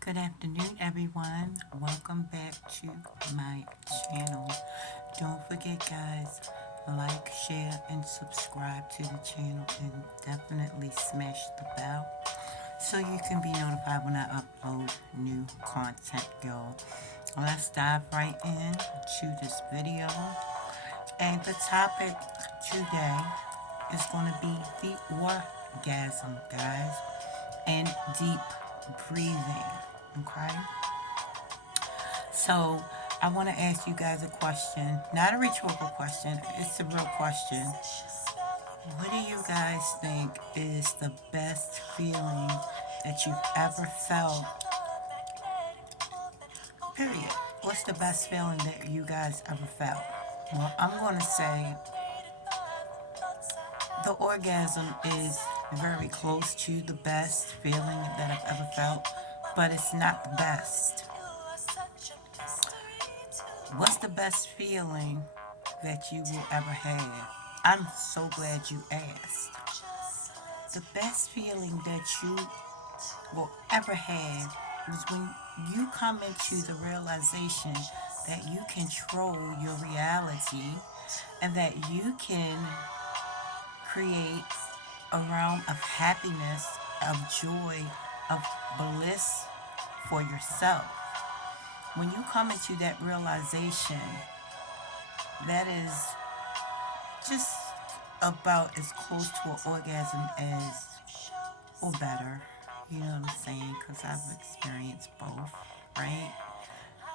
Good afternoon, everyone. Welcome back to my channel. Don't forget, guys, like, share, and subscribe to the channel, and definitely smash the bell so you can be notified when I upload new content, y'all. Let's dive right in to this video. And the topic today is going to be the orgasm, guys, and deep breathing. Okay? So, I want to ask you guys a question. Not a rhetorical question, it's a real question. What do you guys think is the best feeling that you've ever felt? Period. What's the best feeling that you guys ever felt? Well, I'm going to say the orgasm is very close to the best feeling that I've ever felt, but it's not the best. What's the best feeling that you will ever have? I'm so glad you asked. The best feeling that you will ever have is when you come into the realization that you control your reality and that you can create a realm of happiness, of joy, of bliss for yourself. When you come into that realization, that is just about as close to an orgasm as, or better. You know what I'm saying? Because I've experienced both, right?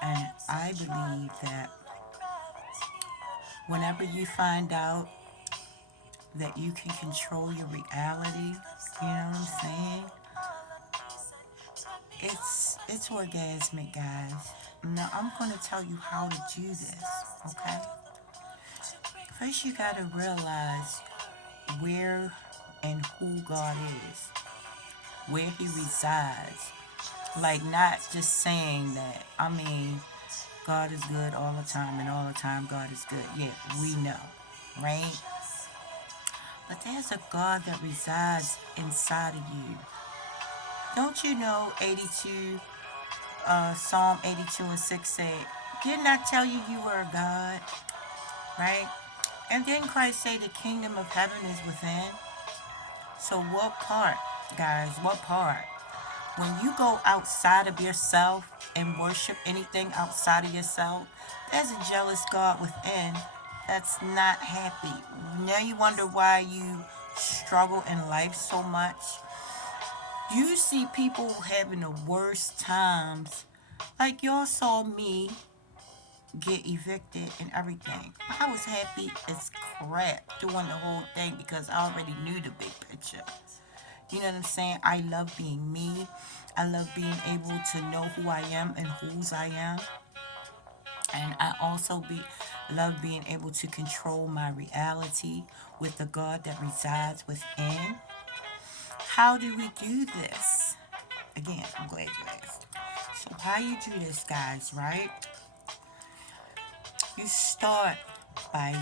And I believe that whenever you find out that you can control your reality, you know what I'm saying? It's orgasmic, guys. Now I'm gonna tell you how to do this, okay? First, you gotta realize where and who God is, where He resides. Like, not just saying that, God is good all the time, and all the time God is good. Yeah, we know, right? But there's a God that resides inside of you. Don't you know 82, Psalm 82 and 6 said, didn't I tell you you were a God, right? And then Christ say the kingdom of heaven is within. So what part, guys, what part? When you go outside of yourself and worship anything outside of yourself, there's a jealous God within that's not happy. Now you wonder why you struggle in life so much. You see people having the worst times. Like, y'all saw me get evicted and everything. I was happy as crap doing the whole thing because I already knew the big picture. You know what I'm saying? I love being me. I love being able to know who I am and whose I am. And I also love being able to control my reality with the God that resides within. How do we do this? Again, I'm glad you asked. So how you do this, guys, right? You start by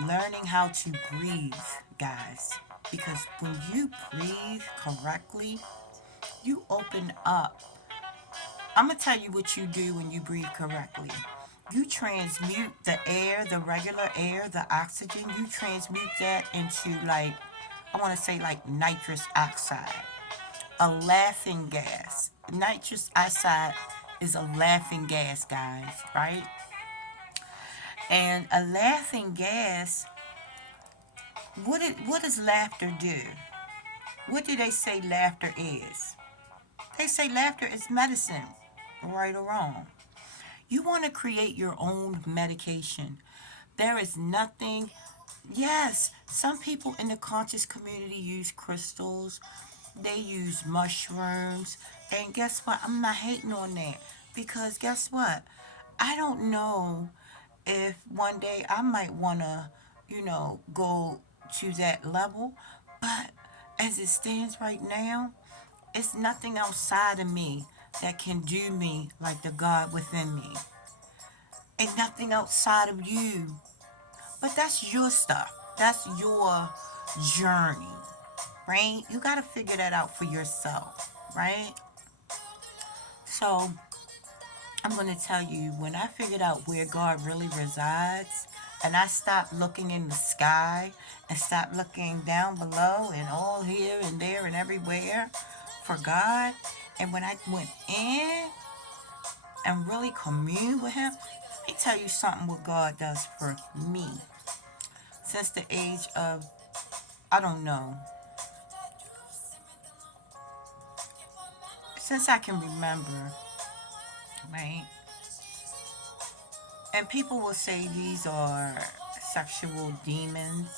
learning how to breathe, guys. Because when you breathe correctly, you open up. I'm going to tell you what you do when you breathe correctly. You transmute the air, the regular air, the oxygen, you transmute that into, like, I want to say, like, nitrous oxide, a laughing gas. Nitrous oxide is a laughing gas, guys, right? And a laughing gas, what does laughter do? What do they say laughter is? They say laughter is medicine, right or wrong. You want to create your own medication. There is nothing. Yes, some people in the conscious community use crystals, they use mushrooms, and guess what? I'm not hating on that because guess what? I don't know if one day I might want to, go to that level, but as it stands right now, it's nothing outside of me that can do me like the God within me. And nothing outside of you. But that's your stuff. That's your journey, right? You got to figure that out for yourself, right? So I'm going to tell you, when I figured out where God really resides, and I stopped looking in the sky and stopped looking down below and all here and there and everywhere for God, and when I went in and really communed with Him, let me tell you something what God does for me. Since the age of, I don't know, since I can remember, right? And people will say these are sexual demons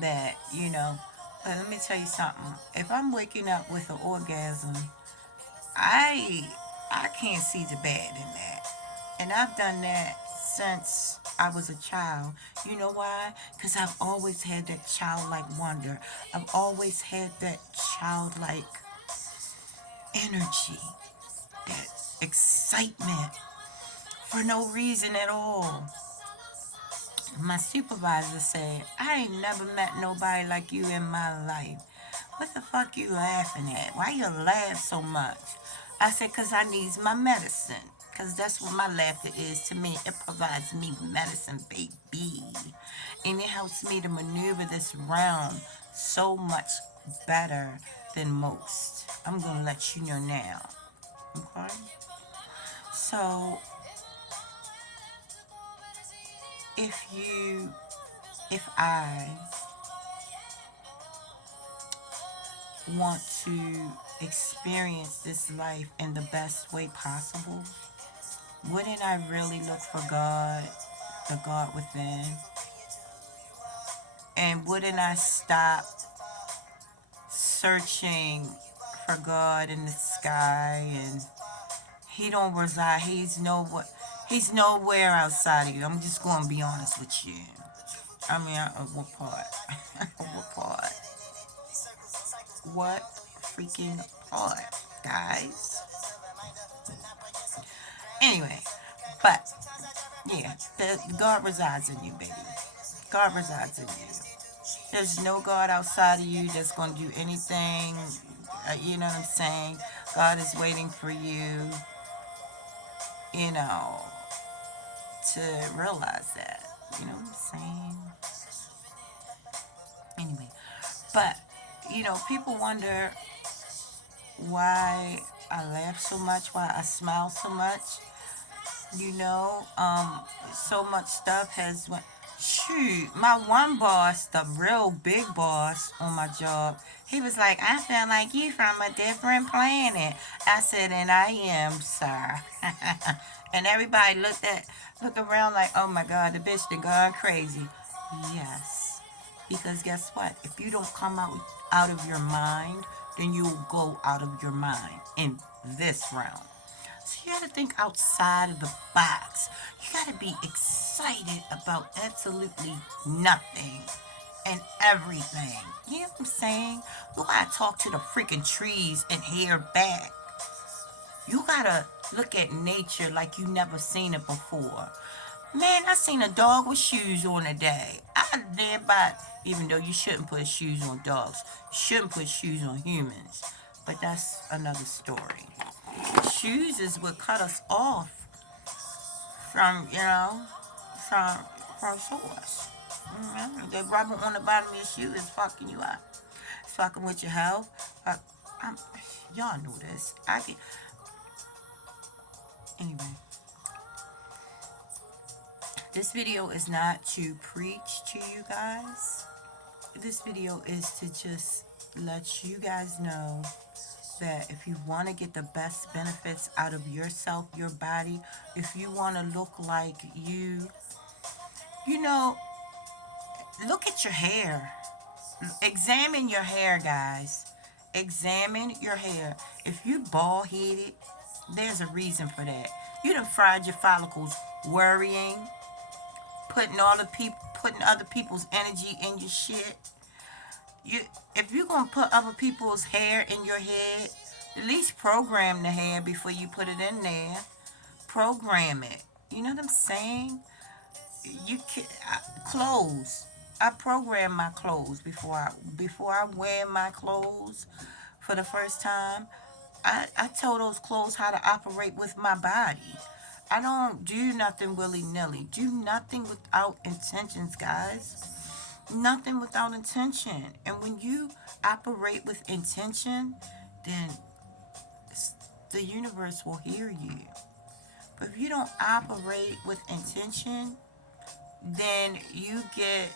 that, but let me tell you something. If I'm waking up with an orgasm, I I can't see the bad in that. And I've done that since I was a child. You know why? Because I've always had that childlike wonder. I've always had that childlike energy, that excitement for no reason at all. My supervisor said, I ain't never met nobody like you in my life. What the fuck you laughing at? Why you laugh so much? I said, because I needs my medicine. Because that's what my laughter is to me. It provides me medicine, baby. And it helps me to maneuver this realm so much better than most. I'm going to let you know now. Okay? So, if I want to experience this life in the best way possible, wouldn't I really look for God, the God within? And wouldn't I stop searching for God in the sky and He don't reside, He's nowhere outside of you. I'm just gonna be honest with you. I mean, what part? What part? What freaking part, guys? Anyway, but yeah, the God resides in you, baby. God resides in you. There's no God outside of you that's going to do anything. You know what I'm saying? God is waiting for you, you know, to realize that. You know what I'm saying? Anyway, but, people wonder why I laugh so much, why I smile so much. So much stuff has went. Shoot, my one boss, the real big boss on my job, he was like, I feel like you from a different planet. I said, and I am, sir. And everybody look around like, oh my God, the bitch done gone crazy. Yes, because guess what? If you don't come out of your mind, then you'll go out of your mind in this realm. So you gotta think outside of the box. You gotta be excited about absolutely nothing and everything. You know what I'm saying? You gotta talk to the freaking trees and hear back. You gotta look at nature like you never seen it before. Man, I seen a dog with shoes on today. I did, but even though you shouldn't put shoes on dogs, you shouldn't put shoes on humans. But that's another story. Shoes is what cut us off from, from source. The rubber on the bottom of your shoe is fucking you up. It's fucking with your health. Y'all know this. Anyway, this video is not to preach to you guys. This video is to just let you guys know that if you want to get the best benefits out of yourself, your body, if you want to look like look at your hair. Examine your hair, guys. Examine your hair. If you bald headed, there's a reason for that. You done fried your follicles worrying, putting other people's energy in your shit. If you're gonna put other people's hair in your head, at least program the hair before you put it in there. Program it. You know what I'm saying? Clothes. I program my clothes before I wear my clothes for the first time. I tell those clothes how to operate with my body. I don't do nothing willy-nilly. Do nothing without intentions, guys. Nothing without intention. And when you operate with intention, then the universe will hear you. But if you don't operate with intention, then you get,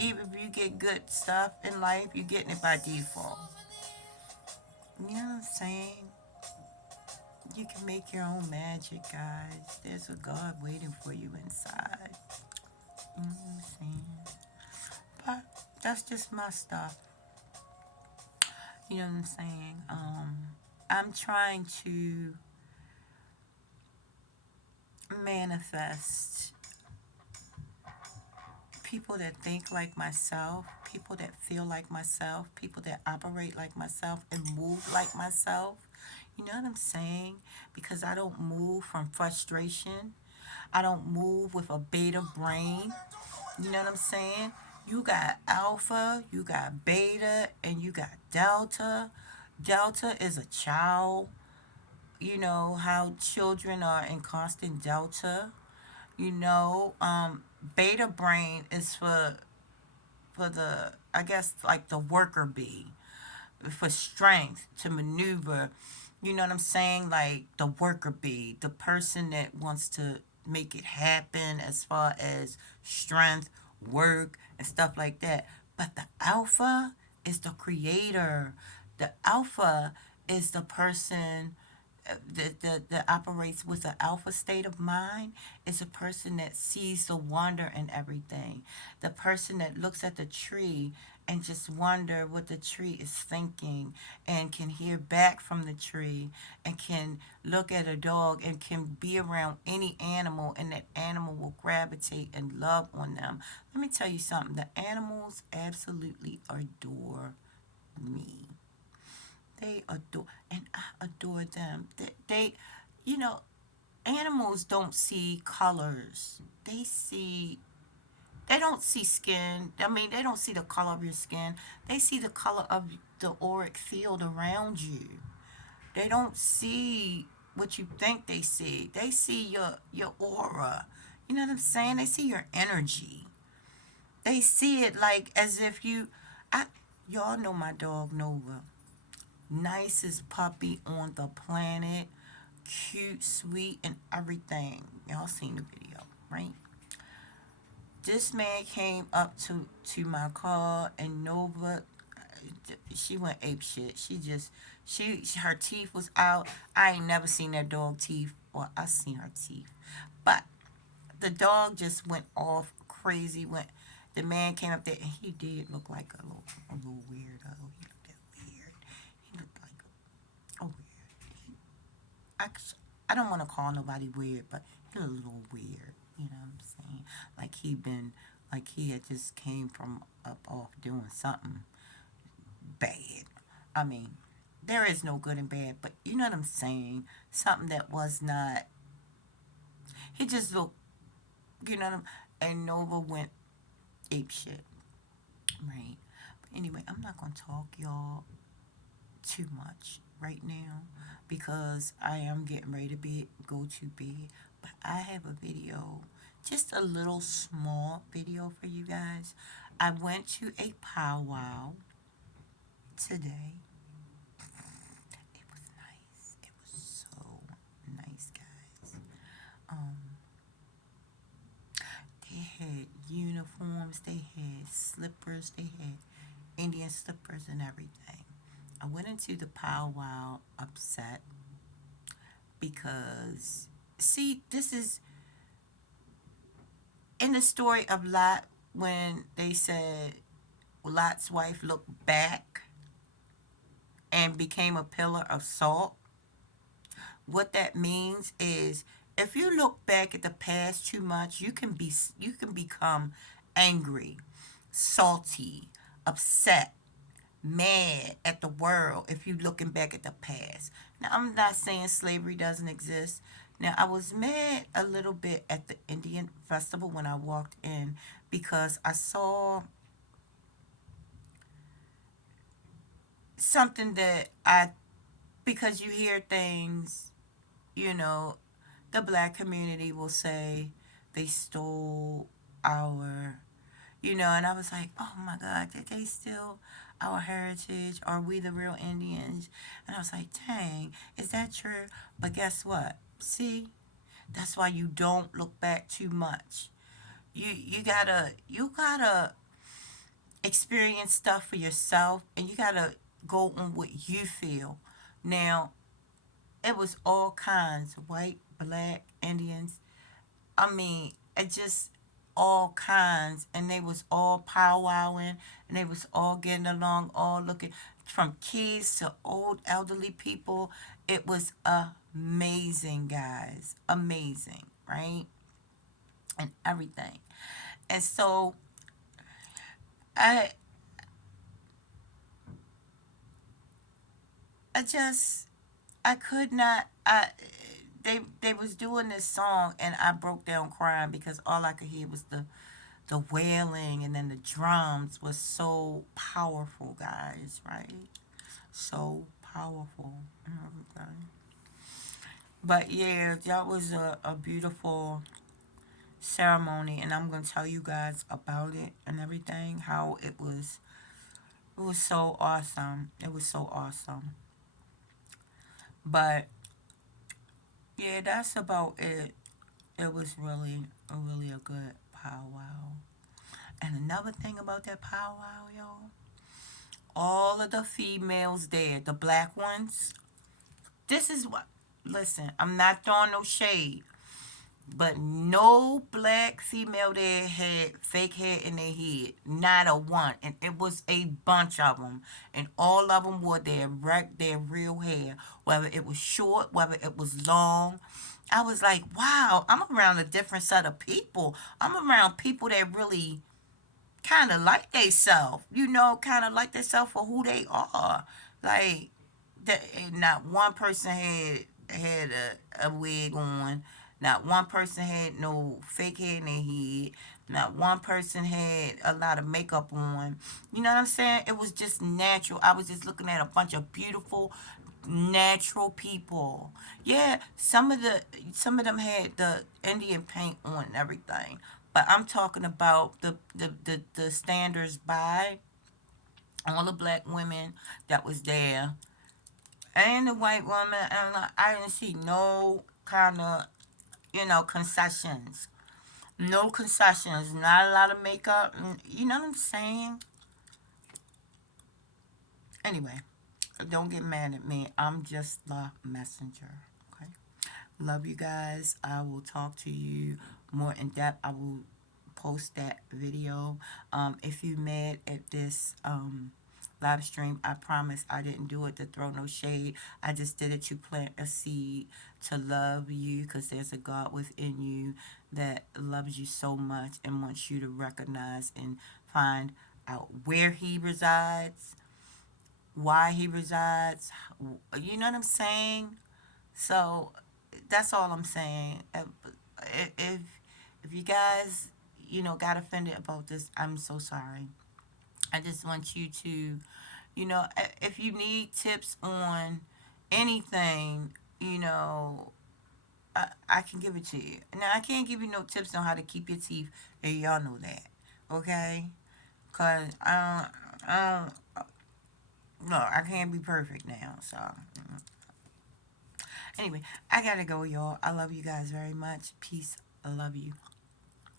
even if you get good stuff in life, you're getting it by default. You know what I'm saying? You can make your own magic, guys. There's a God waiting for you inside. You know what I'm saying? But that's just my stuff. You know what I'm saying? I'm trying to manifest people that think like myself, people that feel like myself, people that operate like myself and move like myself. You know what I'm saying? Because I don't move from frustration. I don't move with a beta brain. You know what I'm saying? You got alpha, you got beta, and you got delta. Delta is a child. You know how children are in constant delta. You know, beta brain is for the, I guess, like the worker bee, for strength to maneuver. You know what I'm saying? Like the worker bee, the person that wants to make it happen as far as strength, work, and stuff like that. But the alpha is the creator. The alpha is the person that operates with an alpha state of mind. Is a person that sees the wonder in everything. The person that looks at the tree and just wonder what the tree is thinking, and can hear back from the tree, and can look at a dog and can be around any animal, and that animal will gravitate and love on them. Let me tell you something. The animals absolutely adore me. They adore, and I adore them. You know, animals don't see colors. They don't see skin. I mean, they don't see the color of your skin. They see the color of the auric field around you. They don't see what you think they see. They see your aura. You know what I'm saying? They see your energy. They see it like as if I, y'all know my dog Nova. Nicest puppy on the planet. Cute, sweet, and everything. Y'all seen the video, right? This man came up to my car, and Nova, she went ape shit. Her teeth was out. I ain't never seen that dog teeth, or I seen her teeth. But the dog just went off crazy. The man came up there, and he did look like a little weirdo. He looked that weird. He looked like a weird. I, I don't want to call nobody weird, but he looked a little weird. You know what I'm saying? Like he had just came from up off doing something bad. I mean, there is no good and bad, but you know what I'm saying? Something that was not. He just looked, you know what I'm. And Nova went ape shit, right? But anyway, I'm not gonna talk y'all too much right now because I am getting ready to go to bed. But I have a video, just a little small video for you guys. I went to a powwow today. It was nice. It was so nice, guys. Um, they had uniforms, they had slippers, they had Indian slippers and everything. I went into the powwow upset because, see, this is in the story of Lot when they said Lot's wife looked back and became a pillar of salt. What that means is if you look back at the past too much, you can become angry, salty, upset, mad at the world if you're looking back at the past. Now, I'm not saying slavery doesn't exist. Now, I was mad a little bit at the Indian festival when I walked in because I saw something that I, because you hear things, you know, the black community will say they stole our, and I was like, oh my God, did they steal our heritage? Are we the real Indians? And I was like, dang, is that true? But guess what? See, that's why you don't look back too much. You gotta experience stuff for yourself, and you gotta go on what you feel. Now, it was all kinds, white, black, Indians. I mean, it just all kinds, and they was all powwowing, and they was all getting along, all looking, from kids to old elderly people. It was amazing, guys, amazing, right? And everything. And so I I just I could not. They was doing this song, and I broke down crying because all I could hear was the wailing, and then the drums was so powerful, guys, right? So powerful and everything. But yeah, that was a beautiful ceremony, and I'm gonna tell you guys about it and everything. How it was so awesome. It was so awesome. But yeah, that's about it. It was really a good powwow. And another thing about that powwow, y'all, all of the females there, the black ones, this is what. Listen, I'm not throwing no shade, but no black female there had fake hair in their head. Not a one. And it was a bunch of them. And all of them wore their real hair. Whether it was short, whether it was long. I was like, wow, I'm around a different set of people. I'm around people that really kind of like theyself, kind of like themselves for who they are. Like, that, not one person had a wig on. Not one person had no fake hair in their head. Not one person had a lot of makeup on. You know what I'm saying? It was just natural. I was just looking at a bunch of beautiful, natural people. Yeah, some of them had the Indian paint on and everything. But I'm talking about the standards by all the black women that was there and the white woman. And I didn't see no kind of, concessions. No concessions. Not a lot of makeup. You know what I'm saying? Anyway, don't get mad at me. I'm just the messenger. Okay. Love you guys. I will talk to you more in depth. I will post that video. If you mad at this live stream, I promise I didn't do it to throw no shade. I just did it to plant a seed to love you, because there's a God within you that loves you so much and wants you to recognize and find out where he resides, why he resides. You know what I'm saying? So that's all I'm saying. If if you guys, got offended about this, I'm so sorry. I just want you to, if you need tips on anything, I can give it to you. Now, I can't give you no tips on how to keep your teeth, and y'all know that, okay? Because no, I can't be perfect now, so. Anyway, I gotta go, y'all. I love you guys very much. Peace. I love you.